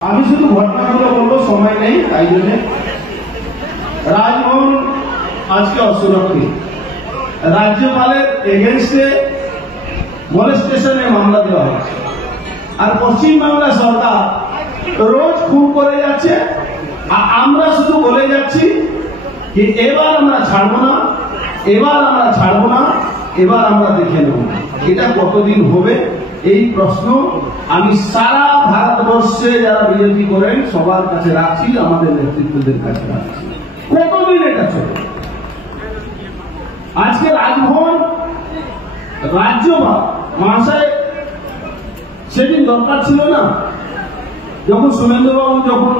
আমি শুধু ঘটনাগুলো বলবো, সময় নেই, তাই জন্য রাজভবন আজকে অসুরক্ষিত। রাজ্যপালের এগেনস্টে মলেস্টেশনে মামলা দেওয়া হচ্ছে, আর পশ্চিমবাংলা সরকার রোজ খুন করে যাচ্ছে। আর আমরা শুধু বলে যাচ্ছি যে এবার আমরা ছাড়বো না, এবার আমরা ছাড়বো না, এবার আমরা দেখে নেব। এটা কতদিন হবে এই প্রশ্ন আমি সারা ভারতবর্ষে যারা বিজেপি করেন সবার কাছে রাখছি, আমাদের নেতৃত্বদের কাছে রাখছি, কতদিন এটা চলবে। আজকে রাজভবন রাজ্যপাল মহাশয় সেদিন দরকার ছিল না, যখন শুভেন্দুবাবু যখন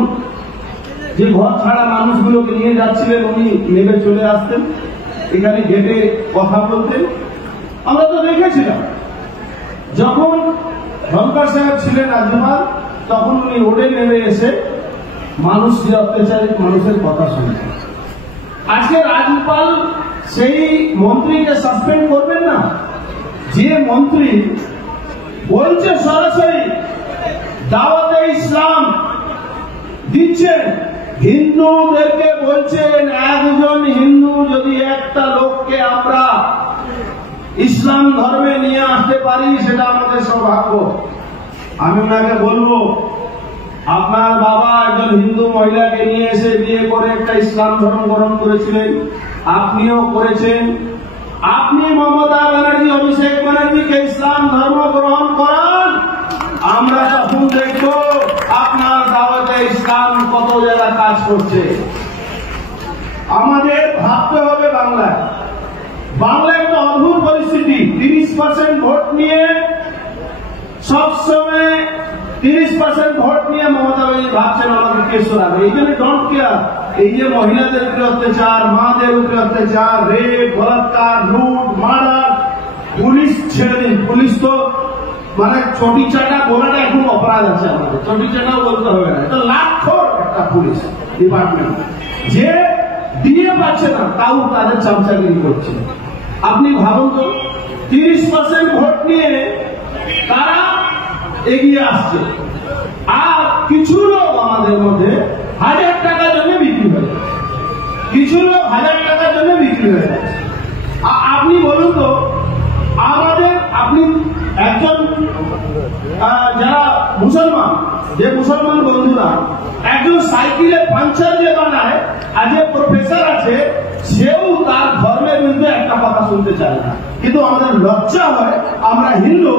যে ঘর ছাড়া মানুষগুলোকে নিয়ে যাচ্ছিলেন উনি নেমে চলে আসতেন, এখানে গেটে কথা বলতেন। আমরা তো দেখেছিলাম যখন ধনকর সাহেব ছিলেন রাজ্যপাল, তখন উনি রোডে নেমে এসে মানুষ যে অত্যাচারিত মানুষের কথা শুনছেন। আজকে রাজ্যপাল সেই মন্ত্রীকে সাসপেন্ড করবেন না, যে মন্ত্রী বলছে সরাসরি দাওয়াতে ইসলাম দিচ্ছেন, হিন্দুদেরকে বলছেন একজন হিন্দু যদি একটা লোককে আমরা ইসলাম ধর্মে নিয়ে আসতে পারি সেটা আমাদের সৌভাগ্য। আমি ওনাকে বলবো, আপনার বাবা একজন হিন্দু মহিলাকে নিয়ে এসে বিয়ে করে একটা ইসলাম ধর্ম গ্রহণ করেছিলেন, আপনিও করেছেন। আপনি মমতা ব্যানার্জি, অভিষেক ব্যানার্জিকে ইসলাম ধর্ম গ্রহণ করান, আমরা তখন দেখব আপনার দাওয়াতে ইসলাম কত জায়গা কাজ করছে। আমাদের ভাবতে হবে বাংলায়। বাংলায় একটা অদ্ভুত পরিস্থিতি, 30% ভোট নিয়ে সবসময় 30% ভোট নিয়ে মমতা ব্যানার্জি ভাবছেন আমাকে কে সরাবে। এই জন্য ডোন্ট কেয়ার, এই যে মহিলাদের উপরে অত্যাচার, মাদের উপরে অত্যাচার, রেপ, বলাৎকার, লুট, মার্ডার, পুলিশ ছেড়ে দিন, পুলিশ তো মানে চটি চাটা বলাটা এখন অপরাধ আছে আমাদের, চটি চাটাও বলতে হবে না, এটা লাখর একটা পুলিশ ডিপার্টমেন্ট যে দিয়ে পাচ্ছে না তাও তাদের চামচাগিরি করছে। আপনি ভাবুন তো, 30% ভোট নিয়ে তারা এগিয়ে আসছে, আর কিছু লোক আমাদের মধ্যে 1000 টাকার জন্য বিক্রি হয়ে যাচ্ছে, কিছু লোক 1000 টাকার জন্য বিক্রি হয়ে যাচ্ছে। আপনি বলুন তো, আমাদের আপনি একজন যারা মুসলমান, যে মুসলমান বন্ধুরা একজন সাইকেলে পাঞ্চার যে বানায়, আর যে প্রফেসর আছে সেও তার ধর্মের বিরুদ্ধে একটা কথা শুনতে চায় না। কিন্তু আমাদের লজ্জা হয়, আমরা হিন্দু,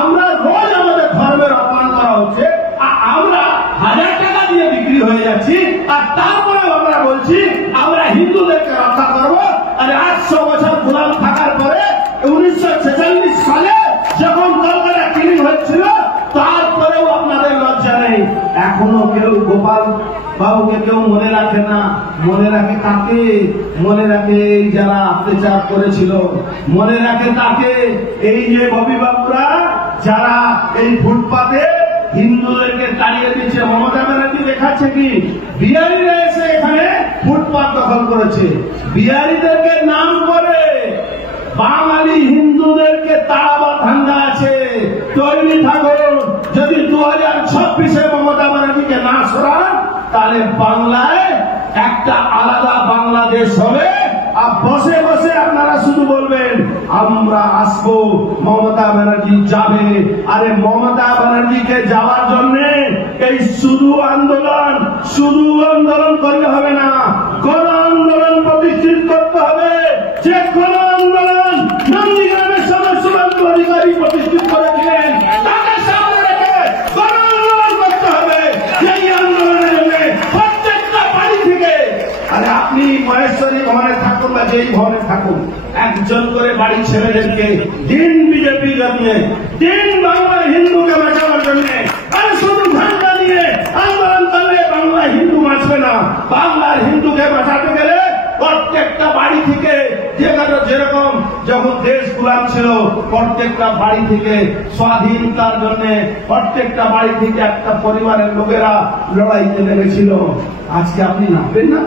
আমরা রোজ আমাদের ধর্মের অপমান করা হচ্ছে, আর আমরা 1000 টাকা দিয়ে বিক্রি হয়ে যাচ্ছি, আর তারপরে আমরা বলছি আমরা হিন্দুদেরকে রক্ষা করবো। আর 800 বছর গোলাম থাকার পরে 1946 সালে যখন কলকাতা ক্লিন হচ্ছিল, তারপরেও আপনাদের লজ্জা নেই। এখনো কেউ গোপাল বাবুকে কেউ মনে রাখে না। মনে রাখে কাকে? মনে রাখে এই যারা অত্যাচার করেছিল, মনে রাখে তাকে এই যে ববি বাবুরা যারা এই ফুটপাতে হিন্দুদেরকে তাড়িয়ে দিচ্ছে। মমতা ব্যানার্জি দেখাচ্ছে কি বিহারিরা এসে এখানে ফুটপাত দখল করেছে, বিহারিদেরকে নাম করে বাঙালি হিন্দুদেরকে তাড়াবার ধান্দা আছে। তৈরি থাকুন, যদি 2026-এ মমতা ব্যানার্জিকে না সরান তাহলে বাংলায় একটা আলাদা বাংলাদেশ হবে। আর বসে বসে আপনারা শুধু বলবেন আমরা আসবো, মমতা ব্যানার্জি যাবে। আরে মমতা ব্যানার্জিকে যাওয়ার জন্য এই শুধু আন্দোলন করলে হবে না, গণ আন্দোলন প্রতিষ্ঠিত করতে হবে। যে গণ আন্দোলন নন্দীগ্রামের সময় শুভেন্দু অধিকারী প্রতিষ্ঠিত করেছিলেন, তাকে সামনে রেখে গণ আন্দোলন করতে হবে। এই আন্দোলনের জন্য প্রত্যেকটা বাড়ি থেকে, আরে আপনি মহেশ্বরী ভবনে থাকুন বা যেই ভবনে থাকুন, একজন করে বাড়ি ছেলেদেরকে দিন বিজেপি জমিয়ে দিন বাংলার হিন্দুকে বাঁচানোর জন্য। আরে শুধু ঝান্ডা নিয়ে আন্দোলন করলে বাংলা হিন্দু বাঁচবে না। বাংলার হিন্দুকে বাঁচাতে গেলে প্রত্যেকটা বাড়ি থেকে, যেরকম যখন দেশ গোলাম ছিল প্রত্যেকটা বাড়ি থেকে স্বাধীনতার জন্য প্রত্যেকটা বাড়ি থেকে একটা পরিবারের লোকেরা লড়াইতে নেমেছিল। আজকে আপনি নামবেন না?